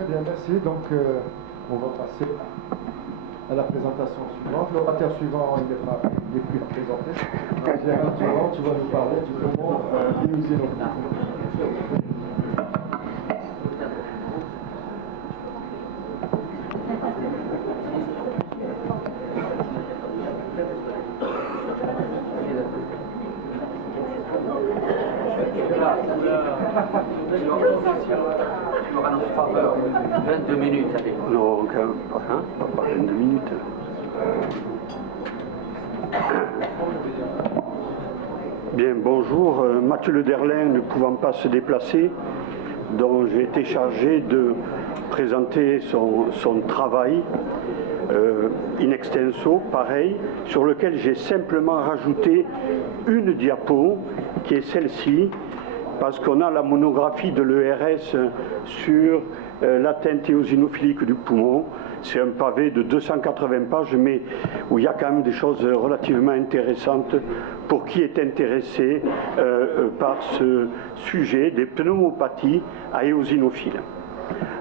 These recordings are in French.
Très bien, merci. Donc, on va passer à la présentation suivante. L'orateur suivant, il n'est plus présenté. Gérard Durand, tu vas nous parler du roman Inusinophilie. Tu m'auras notre faveur, 22 minutes, allez. Non, pas 22 minutes. Bien, bonjour. Mathieu Lederlin ne pouvant pas se déplacer, dont j'ai été chargé de présenter son travail in extenso, pareil, sur lequel j'ai simplement rajouté une diapo, qui est celle-ci, parce qu'on a la monographie de l'ERS sur l'atteinte éosinophilique du poumon. C'est un pavé de 280 pages, mais où il y a quand même des choses relativement intéressantes pour qui est intéressé par ce sujet des pneumopathies à éosinophiles.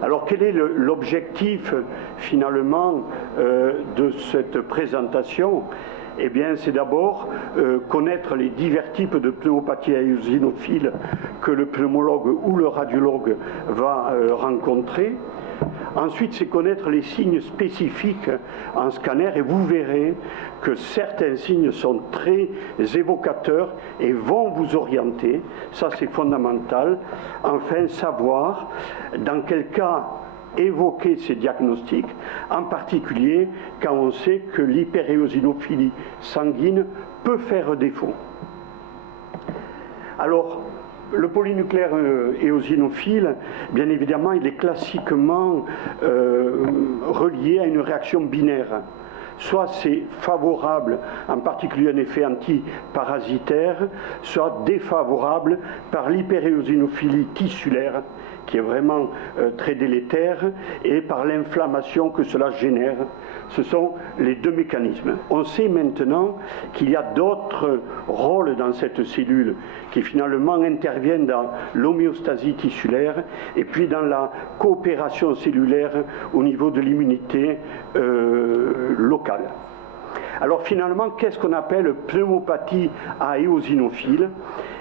Alors quel est l'objectif finalement de cette présentation ? Eh bien, c'est d'abord connaître les divers types de pneumopathie éosinophile que le pneumologue ou le radiologue va rencontrer. Ensuite, c'est connaître les signes spécifiques en scanner et vous verrez que certains signes sont très évocateurs et vont vous orienter. Ça, c'est fondamental. Enfin, savoir dans quel cas évoquer ces diagnostics, en particulier quand on sait que l'hyperéosinophilie sanguine peut faire défaut. Alors, le polynucléaire éosinophile, bien évidemment, il est classiquement relié à une réaction binaire. Soit c'est favorable, en particulier un effet antiparasitaire, soit défavorable par l'hyperéosinophilie tissulaire, qui est vraiment très délétère, et par l'inflammation que cela génère. Ce sont les deux mécanismes. On sait maintenant qu'il y a d'autres rôles dans cette cellule qui finalement interviennent dans l'homéostasie tissulaire et puis dans la coopération cellulaire au niveau de l'immunité locale. Alors finalement, qu'est-ce qu'on appelle pneumopathie à éosinophile ?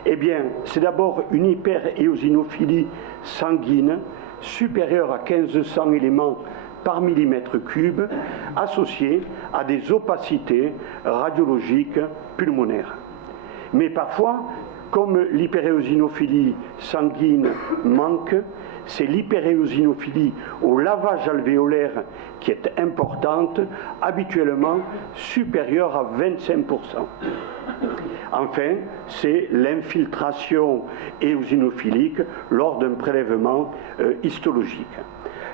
Eh bien, c'est d'abord une hyperéosinophilie sanguine supérieure à 1500 éléments par millimètre cube, associée à des opacités radiologiques pulmonaires. Mais parfois, comme l'hyperéosinophilie sanguine manque, c'est l'hyperéosinophilie au lavage alvéolaire qui est importante, habituellement supérieure à 25%. Enfin, c'est l'infiltration éosinophilique lors d'un prélèvement histologique.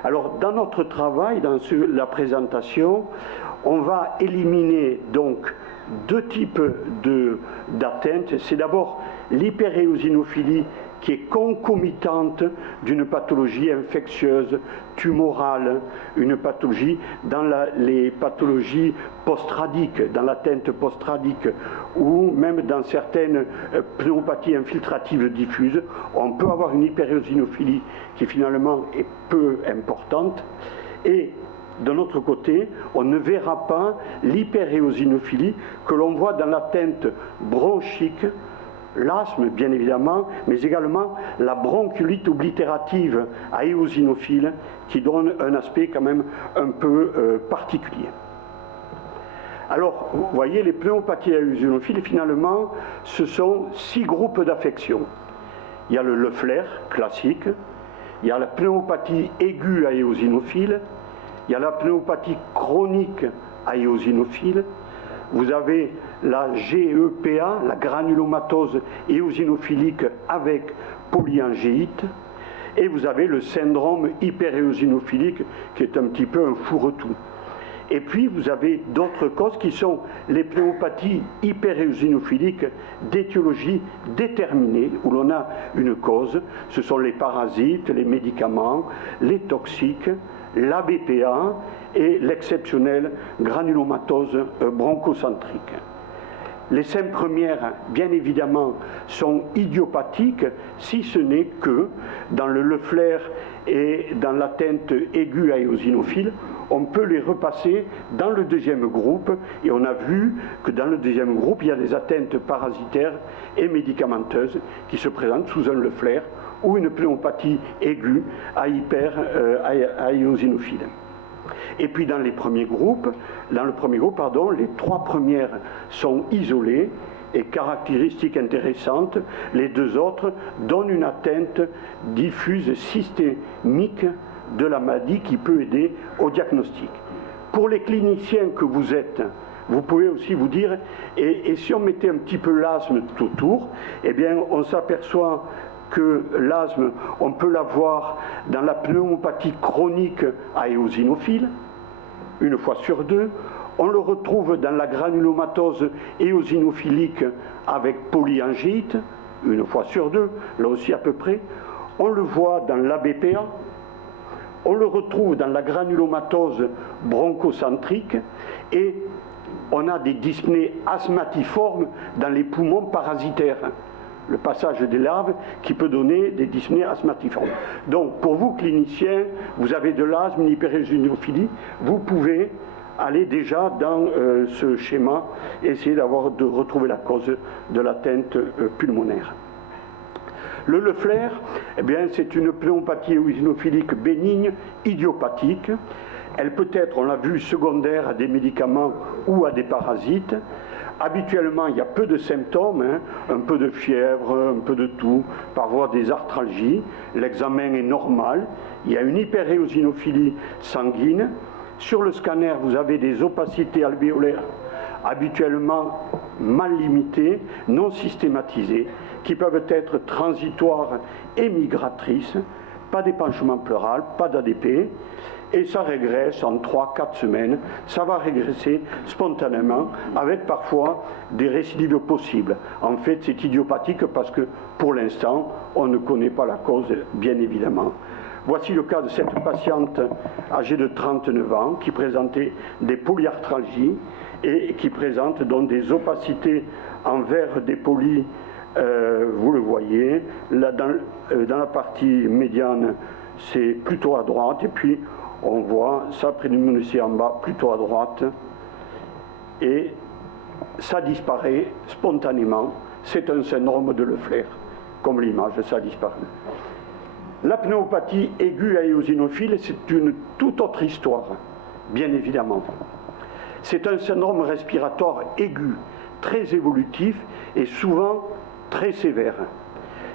Alors, dans notre travail, dans la présentation, on va éliminer donc deux types d'atteintes. C'est d'abord l'hyperéosinophilie qui est concomitante d'une pathologie infectieuse, tumorale, une pathologie dans les pathologies post-radiques, dans l'atteinte post-radique, ou même dans certaines pneumopathies infiltratives diffuses, on peut avoir une hyperéosinophilie qui finalement est peu importante. Et d'un autre côté, on ne verra pas l'hyperéosinophilie que l'on voit dans l'atteinte bronchique, l'asthme bien évidemment, mais également la bronchiolite oblitérative à éosinophile qui donne un aspect quand même un peu particulier. Alors, vous voyez, les pneumopathies à éosinophiles, finalement, ce sont 6 groupes d'affections. Il y a le Leffler classique, il y a la pneumopathie aiguë à éosinophile, il y a la pneumopathie chronique à éosinophile, vous avez la GEPA, la granulomatose éosinophilique avec polyangéite, et vous avez le syndrome hyperéosinophilique qui est un petit peu un fourre-tout. Et puis vous avez d'autres causes qui sont les pneumopathies hyperéosinophiliques d'étiologie déterminée, où l'on a une cause, ce sont les parasites, les médicaments, les toxiques, la BPA et l'exceptionnelle granulomatose bronchocentrique. Les 5 premières, bien évidemment, sont idiopathiques, si ce n'est que dans le Leffler et dans l'atteinte aiguë à éosinophile, on peut les repasser dans le deuxième groupe, et on a vu que dans le deuxième groupe, il y a des atteintes parasitaires et médicamenteuses qui se présentent sous un Leffler ou une pneumopathie aiguë à éosinophile. Et puis dans le premier groupe, les 3 premières sont isolées et caractéristiques intéressantes. Les 2 autres donnent une atteinte diffuse systémique de la maladie qui peut aider au diagnostic. Pour les cliniciens que vous êtes, vous pouvez aussi vous dire, et si on mettait un petit peu l'asthme tout autour, eh bien on s'aperçoit que l'asthme, on peut l'avoir dans la pneumopathie chronique à éosinophile, 1 fois sur 2. On le retrouve dans la granulomatose éosinophilique avec polyangite, 1 fois sur 2, là aussi à peu près. On le voit dans l'ABPA. On le retrouve dans la granulomatose bronchocentrique et on a des dyspnées asthmatiformes dans les poumons parasitaires. Le passage des larves qui peut donner des dyspnées asthmatiformes. Donc, pour vous, cliniciens, vous avez de l'asthme, une hyperéosinophilie, vous pouvez aller déjà dans ce schéma et essayer de retrouver la cause de l'atteinte pulmonaire. Le Leffler, eh bien, c'est une pneumopathie éosinophilique bénigne, idiopathique. Elle peut être, on l'a vu, secondaire à des médicaments ou à des parasites. Habituellement, il y a peu de symptômes, un peu de fièvre, un peu de toux, parfois des arthralgies. L'examen est normal. Il y a une hyperéosinophilie sanguine. Sur le scanner, vous avez des opacités alvéolaires habituellement mal limitées, non systématisées, qui peuvent être transitoires et migratrices, pas d'épanchement pleural, pas d'ADP, et ça régresse en 3-4 semaines, ça va régresser spontanément, avec parfois des récidives possibles. En fait, c'est idiopathique parce que, pour l'instant, on ne connaît pas la cause, bien évidemment. Voici le cas de cette patiente âgée de 39 ans qui présentait des polyarthralgies et qui présente donc des opacités en verre dépoli, vous le voyez, là, dans la partie médiane, c'est plutôt à droite, et puis on voit ça prédominant en bas, plutôt à droite, et ça disparaît spontanément. C'est un syndrome de Leffler, comme l'image, ça disparaît. La pneumopathie aiguë à éosinophile, c'est une toute autre histoire, bien évidemment. C'est un syndrome respiratoire aigu, très évolutif et souvent très sévère.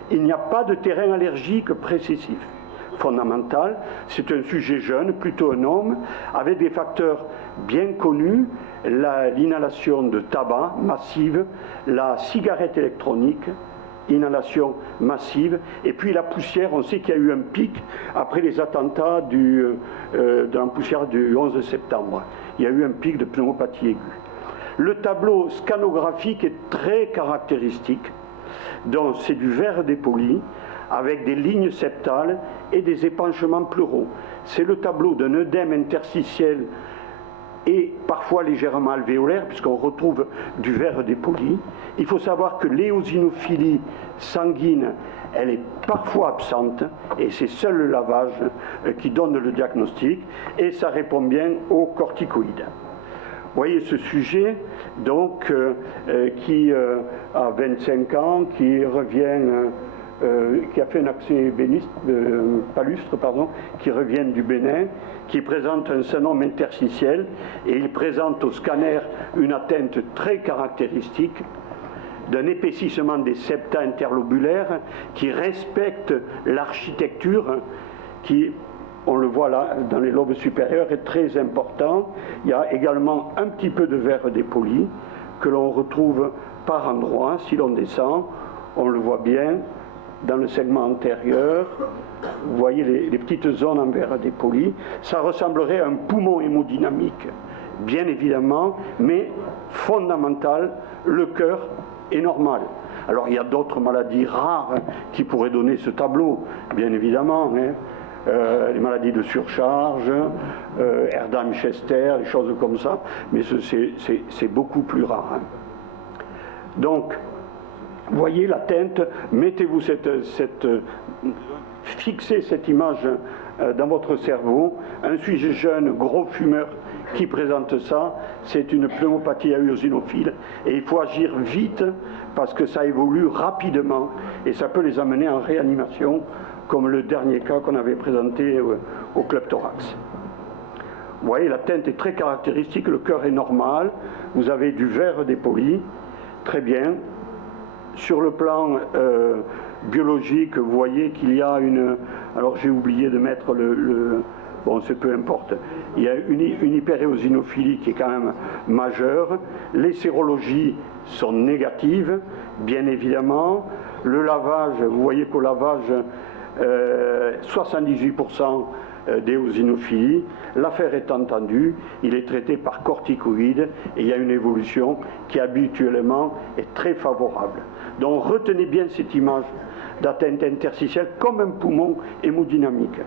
Il n'y a pas de terrain allergique précessif. Fondamental, c'est un sujet jeune, plutôt un homme, avec des facteurs bien connus, l'inhalation de tabac massive, la cigarette électronique, inhalation massive, et puis la poussière. On sait qu'il y a eu un pic après les attentats de la poussière du 11 septembre. Il y a eu un pic de pneumopathie aiguë. Le tableau scanographique est très caractéristique, donc c'est du verre dépoli, avec des lignes septales et des épanchements pleuraux. C'est le tableau d'un œdème interstitiel et parfois légèrement alvéolaire, puisqu'on retrouve du verre dépoli. Il faut savoir que l'éosinophilie sanguine, elle est parfois absente, et c'est seul le lavage qui donne le diagnostic, et ça répond bien aux corticoïdes. Vous voyez ce sujet, donc, qui a 25 ans, qui revient... qui a fait un accès palustre, qui revient du Bénin, qui présente un syndrome interstitiel, et il présente au scanner une atteinte très caractéristique d'un épaississement des septa interlobulaires qui respecte l'architecture qui, on le voit là dans les lobes supérieurs, est très important. Il y a également un petit peu de verre dépoli que l'on retrouve par endroits. Si l'on descend, on le voit bien dans le segment antérieur. Vous voyez les petites zones en verre dépoli. Ça ressemblerait à un poumon hémodynamique, bien évidemment, mais fondamental, le cœur est normal. Alors il y a d'autres maladies rares qui pourraient donner ce tableau, bien évidemment, les maladies de surcharge, Erdheim-Chester, des choses comme ça, mais c'est beaucoup plus rare. Donc, voyez l'atteinte, mettez-vous fixez cette image dans votre cerveau. Un sujet jeune, gros fumeur qui présente ça, c'est une pneumopathie à eosinophile. Et il faut agir vite parce que ça évolue rapidement et ça peut les amener en réanimation, comme le dernier cas qu'on avait présenté au Club Thorax. Vous voyez, la teinte est très caractéristique, le cœur est normal, vous avez du verre dépoli, très bien. Sur le plan biologique, vous voyez qu'il y a une... Alors j'ai oublié de mettre bon, c'est peu importe. Il y a une hyperéosinophilie qui est quand même majeure. Les sérologies sont négatives, bien évidemment. Le lavage, vous voyez qu'au lavage, 78% d'éosinophilie. L'affaire est entendue, il est traité par corticoïdes et il y a une évolution qui habituellement est très favorable. Donc retenez bien cette image d'atteinte interstitielle comme un poumon hémodynamique.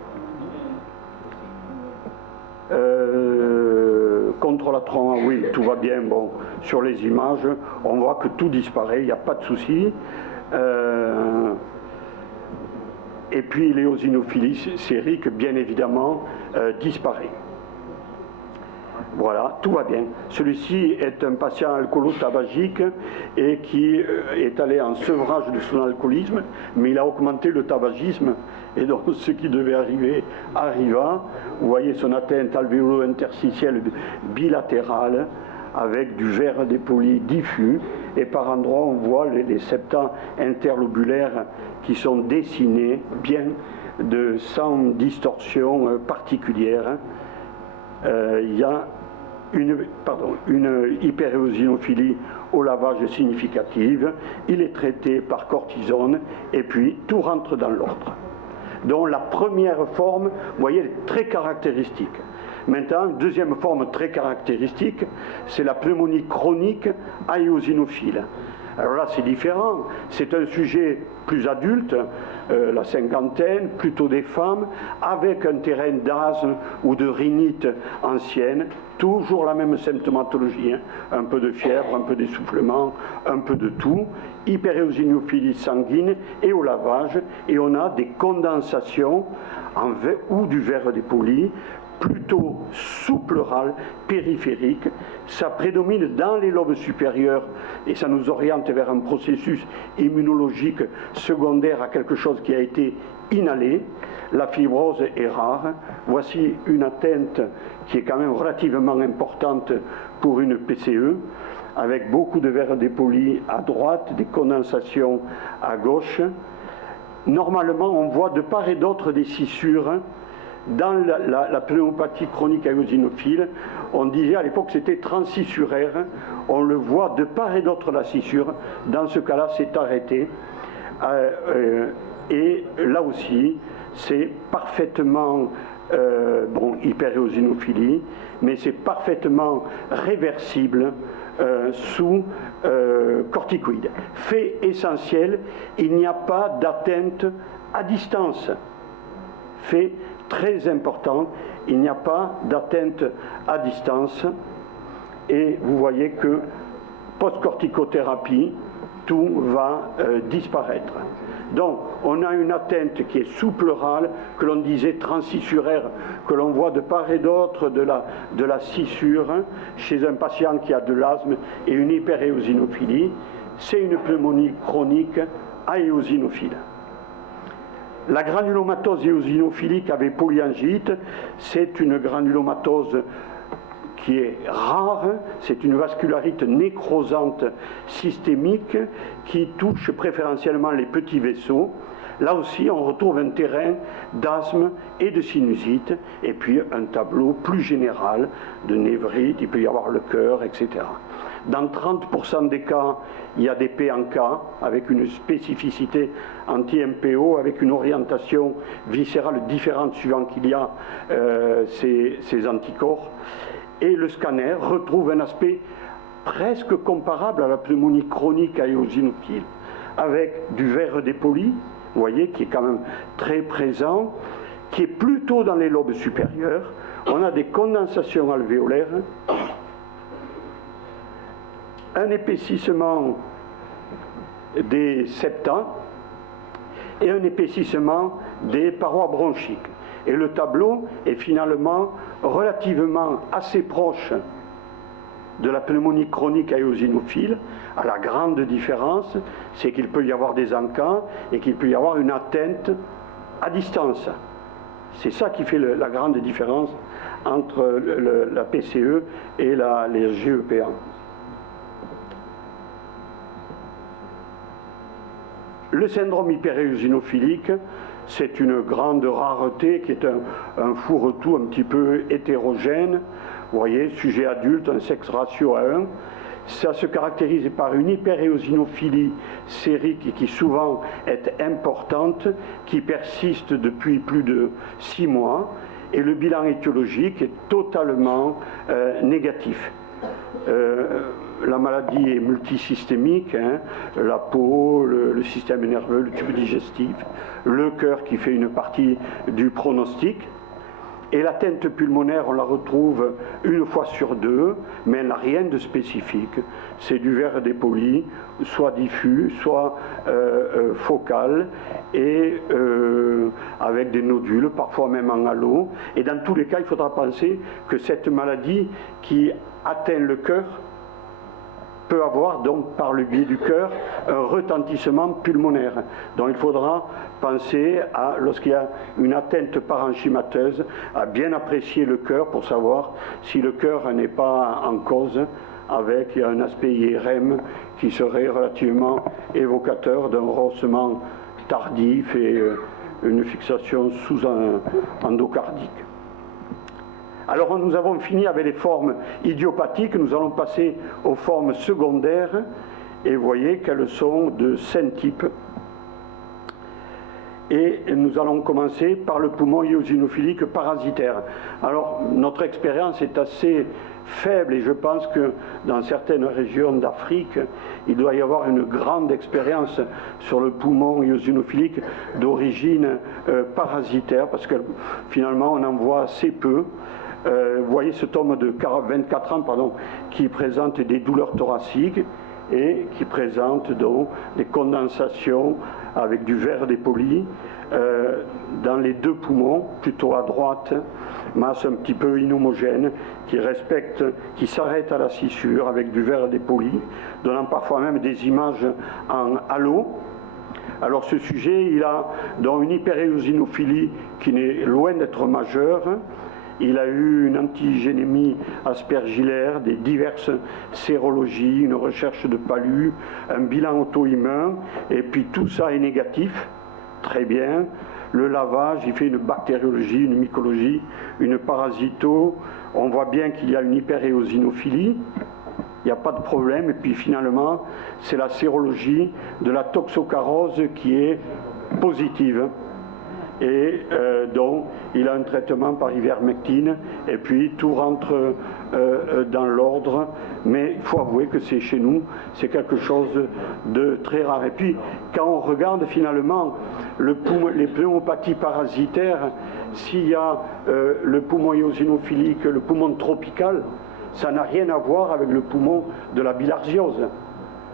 Contre la trauma, oui, tout va bien. Bon, sur les images, on voit que tout disparaît, il n'y a pas de souci. Et puis l'éosinophilie sérique, bien évidemment, disparaît. Voilà, tout va bien. Celui-ci est un patient alcoolo-tabagique et qui est allé en sevrage de son alcoolisme, mais il a augmenté le tabagisme, et donc ce qui devait arriver arriva. Vous voyez son atteinte alvéolo-interstitielle bilatérale, avec du verre dépoli diffus, et par endroits on voit les septa interlobulaires qui sont dessinés, bien sans distorsion particulière. Il y a une hyperéosinophilie au lavage significative, il est traité par cortisone, et puis tout rentre dans l'ordre. Donc la première forme, vous voyez, elle est très caractéristique. Maintenant, deuxième forme très caractéristique, c'est la pneumonie chronique à éosinophile. Alors là, c'est différent. C'est un sujet plus adulte, la cinquantaine, plutôt des femmes, avec un terrain d'asthme ou de rhinite ancienne, toujours la même symptomatologie, hein. Un peu de fièvre, un peu d'essoufflement, un peu de tout, hyperéosinophilie sanguine et au lavage, et on a des condensations ou du verre dépoli, plutôt sous-pleural, périphérique. Ça prédomine dans les lobes supérieurs et ça nous oriente vers un processus immunologique secondaire à quelque chose qui a été inhalé. La fibrose est rare. Voici une atteinte qui est quand même relativement importante pour une PCE, avec beaucoup de verre dépoli à droite, des condensations à gauche. Normalement, on voit de part et d'autre des scissures. Dans la pneumopathie chronique à eosinophile, on disait à l'époque que c'était transcissuraire. On le voit de part et d'autre la scissure. Dans ce cas-là, c'est arrêté. Et là aussi, c'est parfaitement hyperéosinophilie, mais c'est parfaitement réversible sous corticoïdes. Fait essentiel, il n'y a pas d'atteinte à distance. Fait très important, il n'y a pas d'atteinte à distance, et vous voyez que post-corticothérapie, tout va disparaître. Donc on a une atteinte qui est sous-pleurale, que l'on disait transcissuraire, que l'on voit de part et d'autre de la scissure chez un patient qui a de l'asthme et une hyperéosinophilie. C'est une pneumonie chronique à éosinophile. La granulomatose éosinophilique avec polyangite, c'est une granulomatose qui est rare, c'est une vascularite nécrosante systémique qui touche préférentiellement les petits vaisseaux. Là aussi, on retrouve un terrain d'asthme et de sinusite, et puis un tableau plus général de névrite, il peut y avoir le cœur, etc. Dans 30% des cas, il y a des PNK avec une spécificité anti-MPO, avec une orientation viscérale différente suivant qu'il y a ces anticorps. Et le scanner retrouve un aspect presque comparable à la pneumonie chronique à éosinophile, avec du verre dépoli, vous voyez, qui est quand même très présent, qui est plutôt dans les lobes supérieurs. On a des condensations alvéolaires, un épaississement des septants et un épaississement des parois bronchiques. Et le tableau est finalement relativement assez proche de la pneumonie chronique à éosinophile. À la grande différence, c'est qu'il peut y avoir des encas et qu'il peut y avoir une atteinte à distance. C'est ça qui fait la grande différence entre la PCE et les GEPA. Le syndrome hyperéosinophilique, c'est une grande rareté qui est un fourre-tout un petit peu hétérogène. Vous voyez, sujet adulte, un sexe ratio à 1. Ça se caractérise par une hyperéosinophilie sérique qui souvent est importante, qui persiste depuis plus de 6 mois, et le bilan étiologique est totalement négatif. La maladie est multisystémique, hein, la peau, le système nerveux, le tube digestif, le cœur qui fait une partie du pronostic. Et l'atteinte pulmonaire, on la retrouve une fois sur 2, mais elle n'a rien de spécifique. C'est du verre dépoli, soit diffus, soit focal, et avec des nodules, parfois même en halo. Et dans tous les cas, il faudra penser que cette maladie qui atteint le cœur peut avoir donc par le biais du cœur un retentissement pulmonaire. Donc il faudra penser à, lorsqu'il y a une atteinte parenchymateuse, à bien apprécier le cœur pour savoir si le cœur n'est pas en cause, avec un aspect IRM qui serait relativement évocateur d'un rossement tardif et une fixation sous-endocardique. Alors nous avons fini avec les formes idiopathiques, nous allons passer aux formes secondaires, et vous voyez qu'elles sont de 5 types. Et nous allons commencer par le poumon éosinophilique parasitaire. Alors notre expérience est assez faible, et je pense que dans certaines régions d'Afrique, il doit y avoir une grande expérience sur le poumon éosinophilique d'origine parasitaire, parce que finalement on en voit assez peu. Vous voyez cet homme de 24 ans qui présente des douleurs thoraciques et qui présente donc des condensations avec du verre dépoli dans les 2 poumons, plutôt à droite, masse un petit peu inhomogène qui s'arrête à la scissure avec du verre dépoli, donnant parfois même des images en halo. Alors ce sujet, il a donc une hyperéosinophilie qui n'est loin d'être majeure. Il a eu une antigénémie aspergillaire, des diverses sérologies, une recherche de palu, un bilan auto-immun, et puis tout ça est négatif. Très bien. Le lavage, il fait une bactériologie, une mycologie, une parasito. On voit bien qu'il y a une hyperéosinophilie. Il n'y a pas de problème. Et puis finalement, c'est la sérologie de la toxocarose qui est positive. Et donc, il a un traitement par ivermectine, et puis tout rentre dans l'ordre, mais il faut avouer que c'est chez nous, c'est quelque chose de très rare. Et puis, quand on regarde finalement les pneumopathies parasitaires, s'il y a le poumon éosinophilique, le poumon tropical, ça n'a rien à voir avec le poumon de la bilharziose.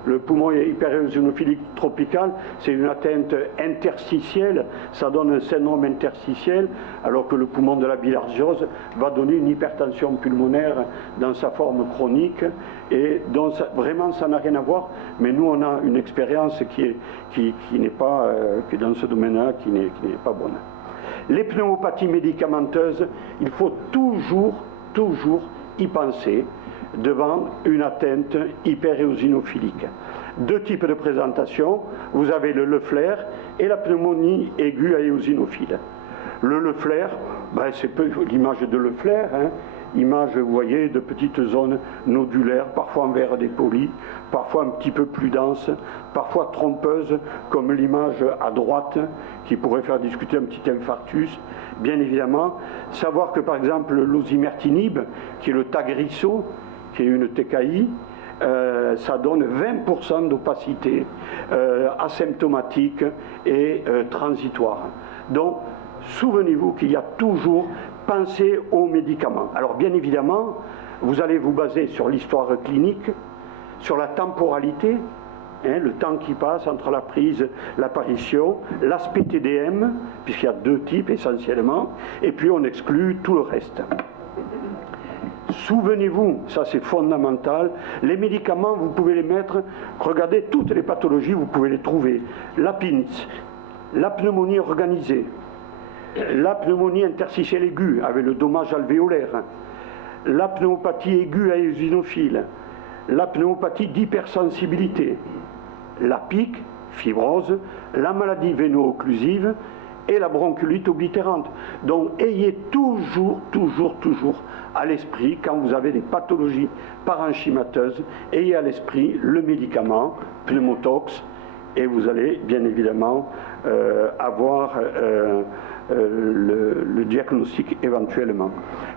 Le poumon hyperéosinophilique tropical, c'est une atteinte interstitielle, ça donne un syndrome interstitiel, alors que le poumon de la bilharziose va donner une hypertension pulmonaire dans sa forme chronique, et donc vraiment ça n'a rien à voir, mais nous on a une expérience qui n'est pas, qui est dans ce domaine-là, qui n'est pas bonne. Les pneumopathies médicamenteuses, il faut toujours y penser devant une atteinte hyperéosinophilique. 2 types de présentation, vous avez le Leffler et la pneumonie aiguë à éosinophile. Le Leffler, c'est l'image de Leffler, hein, image, vous voyez, de petites zones nodulaires, parfois en verre dépoli, parfois un petit peu plus dense, parfois trompeuses, comme l'image à droite, qui pourrait faire discuter un petit infarctus. Bien évidemment, savoir que par exemple l'osimertinib, qui est le Tagrisso, qui est une TKI, ça donne 20% d'opacité asymptomatique et transitoire. Donc, souvenez-vous qu'il y a toujours pensé aux médicaments. Alors, bien évidemment, vous allez vous baser sur l'histoire clinique, sur la temporalité, hein, le temps qui passe entre la prise, l'apparition, l'aspect TDM, puisqu'il y a deux types essentiellement, et puis on exclut tout le reste. Souvenez-vous, ça c'est fondamental, les médicaments, vous pouvez les mettre, regardez toutes les pathologies, vous pouvez les trouver. L'apnée, la pneumonie organisée, la pneumonie interstitielle aiguë avec le dommage alvéolaire, la pneumopathie aiguë à éosinophile, la pneumopathie d'hypersensibilité, la PIC, fibrose, la maladie véno-occlusive et la bronchiolite oblitérante. Donc ayez toujours à l'esprit, quand vous avez des pathologies parenchymateuses, ayez à l'esprit le médicament pneumotox et vous allez bien évidemment avoir le diagnostic éventuellement.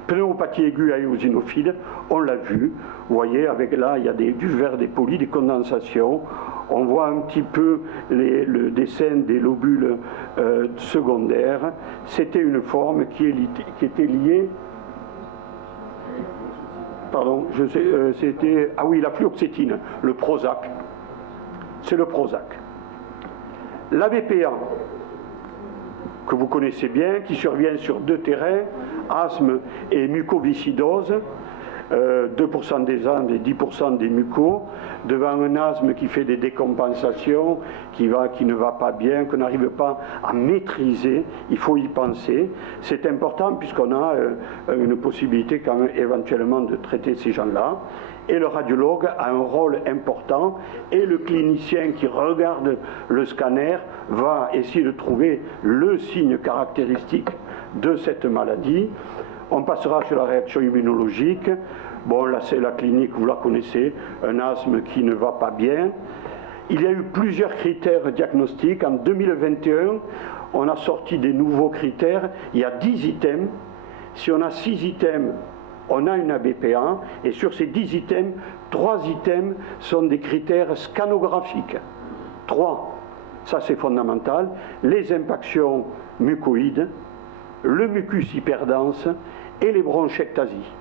Pneumopathie aiguë à éosinophile, on l'a vu, vous voyez, avec là il y a du verre dépoli, des condensations, on voit un petit peu le dessin des lobules secondaires. C'était une forme qui était liée, pardon, c'était, ah oui, la fluoxétine, le Prozac, c'est le Prozac. La BPA, que vous connaissez bien, qui survient sur deux terrains, asthme et mucoviscidose, 2% des asthmes et 10% des mucos, devant un asthme qui fait des décompensations, qui ne va pas bien, qu'on n'arrive pas à maîtriser, il faut y penser. C'est important puisqu'on a une possibilité quand même éventuellement de traiter ces gens-là. Et le radiologue a un rôle important et le clinicien qui regarde le scanner va essayer de trouver le signe caractéristique de cette maladie. On passera sur la réaction immunologique. Bon, là c'est la clinique, vous la connaissez, un asthme qui ne va pas bien. Il y a eu plusieurs critères diagnostiques. En 2021, on a sorti des nouveaux critères. Il y a 10 items. Si on a 6 items, on a une ABPA. Et sur ces 10 items, 3 items sont des critères scanographiques. 3, ça c'est fondamental. Les impactions mucoïdes, le mucus hyperdense et les bronchectasies.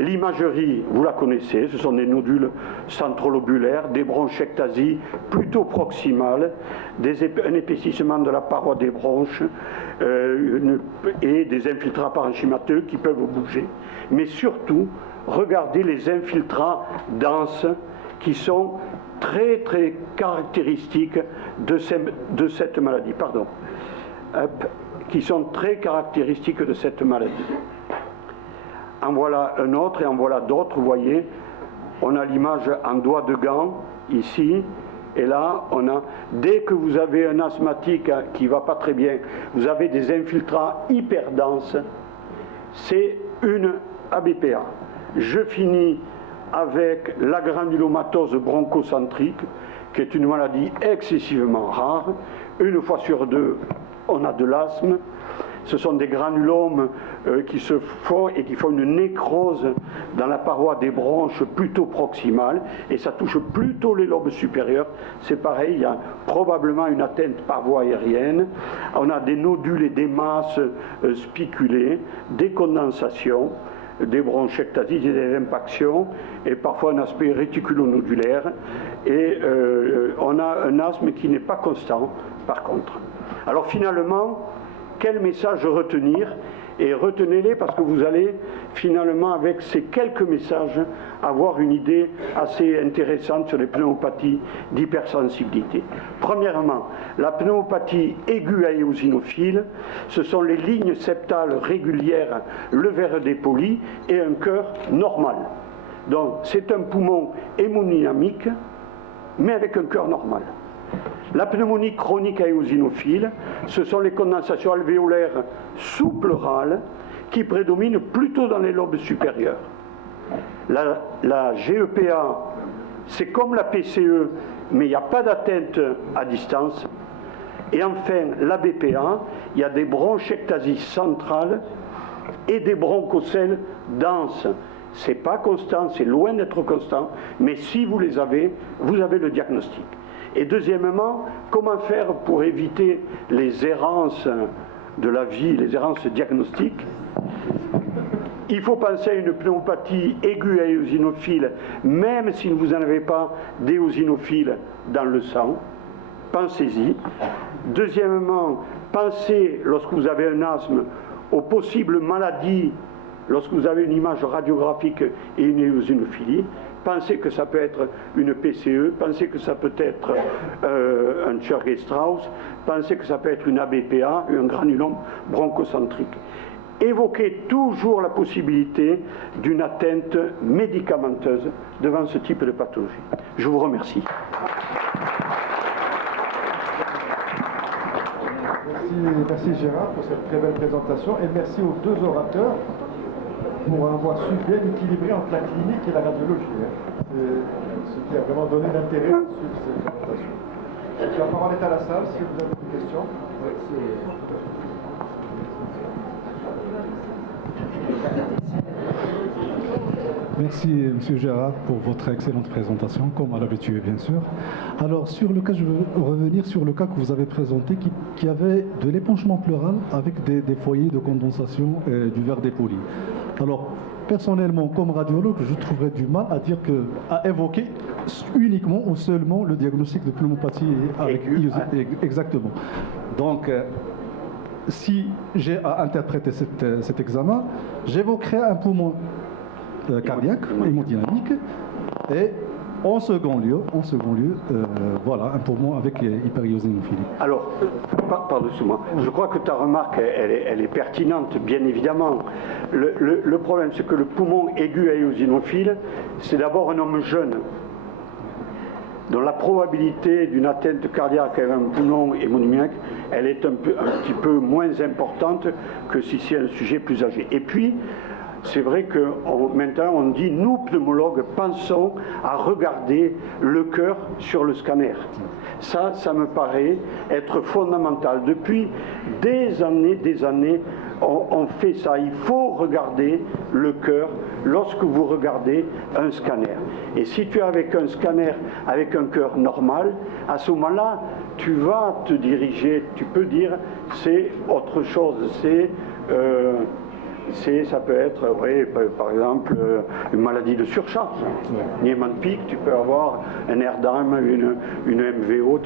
L'imagerie, vous la connaissez, ce sont des nodules centrolobulaires, des bronchectasies plutôt proximales, un épaississement de la paroi des bronches et des infiltrats parenchymateux qui peuvent bouger. Mais surtout, regardez les infiltrats denses qui sont très caractéristiques de cette maladie. Pardon. Qui sont très caractéristiques de cette maladie. En voilà un autre et en voilà d'autres, vous voyez, on a l'image en doigt de gant, ici, et là, on a, dès que vous avez un asthmatique qui ne va pas très bien, vous avez des infiltrats hyper denses, c'est une ABPA. Je finis avec la granulomatose bronchocentrique, qui est une maladie excessivement rare. Une fois sur deux, on a de l'asthme. Ce sont des granulomes qui se font et qui font une nécrose dans la paroi des bronches plutôt proximale et ça touche plutôt les lobes supérieurs. C'est pareil, il y a probablement une atteinte par voie aérienne. On a des nodules et des masses spiculées, des condensations, des bronchectasies et des impactions et parfois un aspect réticulonodulaire et on a un asthme qui n'est pas constant par contre. Alors finalement, quel message retenir? Et retenez-les parce que vous allez finalement avec ces quelques messages avoir une idée assez intéressante sur les pneumopathies d'hypersensibilité. Premièrement, la pneumopathie aiguë à éosinophile, ce sont les lignes septales régulières, le verre dépoli et un cœur normal. Donc c'est un poumon hémodynamique mais avec un cœur normal. La pneumonie chronique à éosinophile, ce sont les condensations alvéolaires sous-pleurales qui prédominent plutôt dans les lobes supérieurs. La GEPA, c'est comme la PCE, mais il n'y a pas d'atteinte à distance. Et enfin, la BPA, il y a des bronchectasies centrales et des bronchocèles denses. Ce n'est pas constant, c'est loin d'être constant, mais si vous les avez, vous avez le diagnostic. Et deuxièmement, comment faire pour éviter les errances de la vie, les errances diagnostiques? Il faut penser à une pneumopathie aiguë à éosinophile, même si vous n'avez pas d'éosinophile dans le sang. Pensez-y. Deuxièmement, pensez, lorsque vous avez un asthme, aux possibles maladies, lorsque vous avez une image radiographique et une éosinophilie. Pensez que ça peut être une PCE, pensez que ça peut être un Churg-Strauss, pensez que ça peut être une ABPA, un granulome bronchocentrique. Évoquez toujours la possibilité d'une atteinte médicamenteuse devant ce type de pathologie. Je vous remercie. Merci Gérard pour cette très belle présentation et merci aux deux orateurs pour avoir su bien équilibrer entre la clinique et la radiologie. C'est ce qui a vraiment donné l'intérêt à suivre cette présentation. La parole est à la salle si vous avez des questions. Merci M. Gérard pour votre excellente présentation, comme à l'habitude bien sûr. Alors sur le cas, je veux revenir sur le cas que vous avez présenté qui avait de l'épanchement pleural avec des foyers de condensation du verre dépoli. Alors personnellement, comme radiologue, je trouverais du mal à évoquer uniquement ou seulement le diagnostic de pneumopathie avec exactement. Donc si j'ai à interpréter cet examen, j'évoquerai un poumon cardiaque, hémodynamique, et en second lieu, voilà, un poumon avec hyperiosinophilie. Alors, pardon-moi, je crois que ta remarque, elle est pertinente, bien évidemment. Le problème, c'est que le poumon aigu à éosinophile, c'est d'abord un homme jeune, dont la probabilité d'une atteinte cardiaque avec un poumon hémodynamique, elle est un petit peu moins importante que si c'est un sujet plus âgé. Et puis, c'est vrai que maintenant on dit, nous pneumologues pensons à regarder le cœur sur le scanner. Ça me paraît être fondamental. Depuis des années, on fait ça. Il faut regarder le cœur lorsque vous regardez un scanner. Et si tu es avec un scanner avec un cœur normal, à ce moment-là, tu vas te diriger, tu peux dire, c'est autre chose, ça peut être, oui, par exemple, une maladie de surcharge. Niemann Pick, tu peux avoir un ERDAM, une MVO,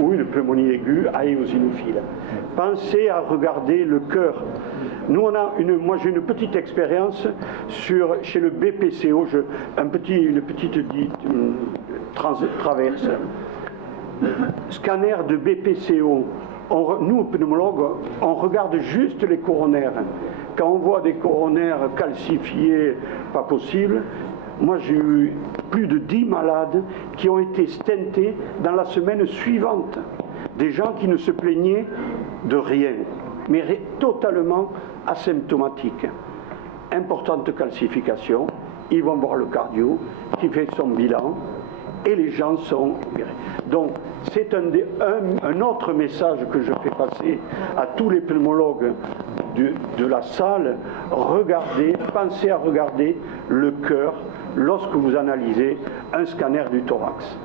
ou une pneumonie aiguë à éosinophile. Pensez à regarder le cœur. Nous, moi j'ai une petite expérience chez le BPCO, une petite traverse. Scanner de BPCO. Nous, pneumologues, on regarde juste les coronaires. Quand on voit des coronaires calcifiés, pas possible, moi j'ai eu plus de 10 malades qui ont été stentés dans la semaine suivante. Des gens qui ne se plaignaient de rien, mais totalement asymptomatiques. Importante calcification, ils vont voir le cardio qui fait son bilan et les gens sont guéris. Donc c'est un autre message que je fais passer à tous les pneumologues de la salle. Pensez à regarder le cœur lorsque vous analysez un scanner du thorax.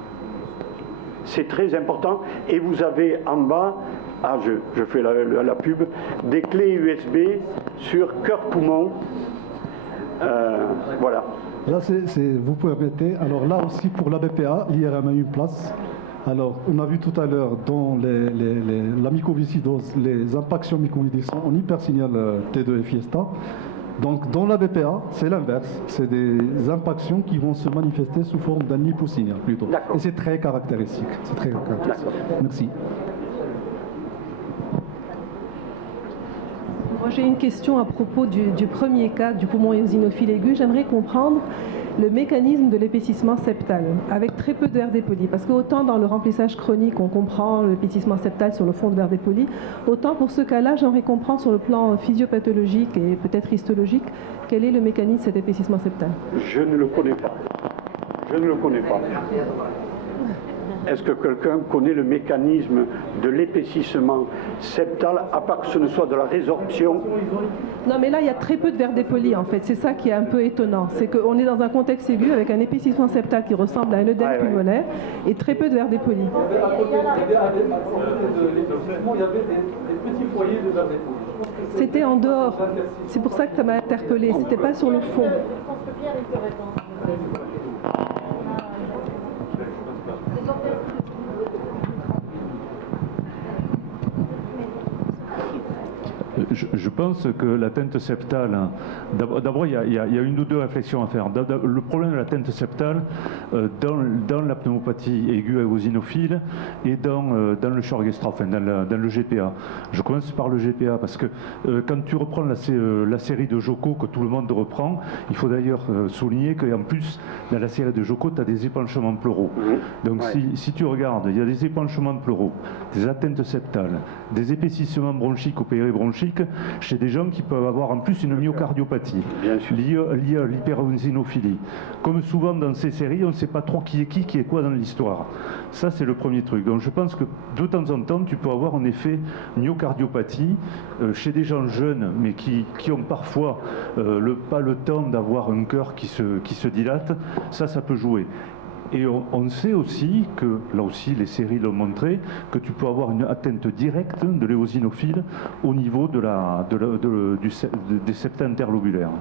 C'est très important. Et vous avez en bas, je fais la pub, des clés USB sur cœur-poumon. Voilà. Là, vous permettez, alors là aussi pour la BPA, l'IRM a une place. Alors, on a vu tout à l'heure dans la mycoviscidose, les impactions mycoïdiques sont en hypersignal T2 et Fiesta. Donc, dans la BPA, c'est l'inverse. C'est des impactions qui vont se manifester sous forme d'un hyposignal plutôt. Et c'est très caractéristique. Merci. Moi, j'ai une question à propos du premier cas du poumon éosinophile aigu. J'aimerais comprendre le mécanisme de l'épaississement septal, avec très peu de verre dépoli. Parce qu'autant dans le remplissage chronique, on comprend l'épaississement septal sur le fond de verre dépoli, autant pour ce cas-là, j'aimerais comprendre sur le plan physiopathologique et peut-être histologique, quel est le mécanisme de cet épaississement septal. Je ne le connais pas. Est-ce que quelqu'un connaît le mécanisme de l'épaississement septal, à part que ce ne soit de la résorption? Non, mais là, il y a très peu de verre dépoli, en fait. C'est ça qui est un peu étonnant. C'est qu'on est dans un contexte aigu avec un épaississement septal qui ressemble à un œdème pulmonaire et très peu de verre dépoli. Il y avait des petits foyers de verre dépoli. C'était en dehors. C'est pour ça que ça m'a interpellée. C'était pas sur le fond. Je pense que l'atteinte septale, d'abord il y a une ou deux réflexions à faire. Le problème de l'atteinte septale dans la pneumopathie aiguë éosinophile et dans le Chorg-Gestroff, dans le GPA. Je commence par le GPA parce que quand tu reprends la série de Joko que tout le monde reprend, il faut d'ailleurs souligner qu'en plus dans la série de Joko tu as des épanchements pleuraux. Donc si tu regardes, il y a des épanchements pleuraux, des atteintes septales, des épaississements bronchiques ou péribronchiques chez des gens qui peuvent avoir en plus une myocardiopathie liée à l'hyperéosinophilie. Comme souvent dans ces séries, on ne sait pas trop qui est quoi dans l'histoire. Ça, c'est le premier truc. Donc je pense que de temps en temps, tu peux avoir un effet myocardiopathie chez des gens jeunes, mais qui ont parfois pas le temps d'avoir un cœur qui se dilate. Ça peut jouer. Et on sait aussi que, là aussi les séries l'ont montré, que tu peux avoir une atteinte directe de l'éosinophile au niveau des septa interlobulaires.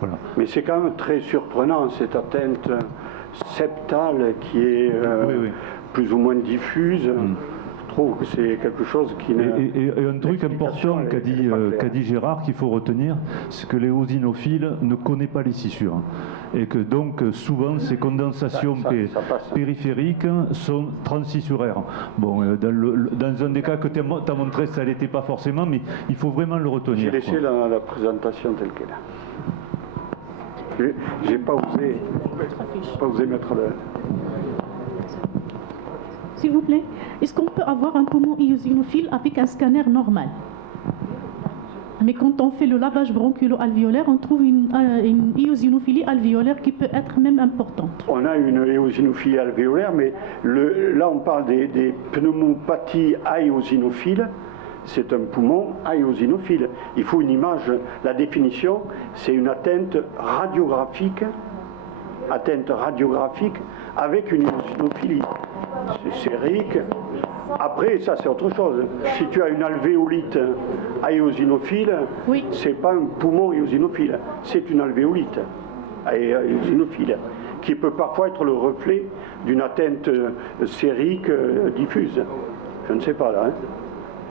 Voilà. Mais c'est quand même très surprenant cette atteinte septale qui est plus ou moins diffuse. Je trouve que c'est quelque chose qui et un truc important qu'a dit Gérard qu'il faut retenir, c'est que l'éosinophile ne connaît pas les scissures. Et que donc souvent ces condensations périphériques sont transcissuraires. Bon, dans un des cas que tu as montré, ça ne l'était pas forcément, mais il faut vraiment le retenir. J'ai laissé la présentation telle qu'elle est. J'ai pas osé mettre le... S'il vous plaît, est-ce qu'on peut avoir un poumon éosinophile avec un scanner normal? Mais quand on fait le lavage bronchiolo-alvéolaire, on trouve une éosinophilie alvéolaire qui peut être même importante. On a une éosinophilie alvéolaire, mais là on parle des pneumopathies aéosinophiles. C'est un poumon aéosinophile. Il faut une image. La définition, c'est une atteinte radiographique avec une éosinophilie. C'est sérique. Après, ça c'est autre chose. Si tu as une alvéolite aéosinophile, c'est pas un poumon éosinophile, c'est une alvéolite aéosinophile qui peut parfois être le reflet d'une atteinte sérique diffuse. Je ne sais pas là. Hein.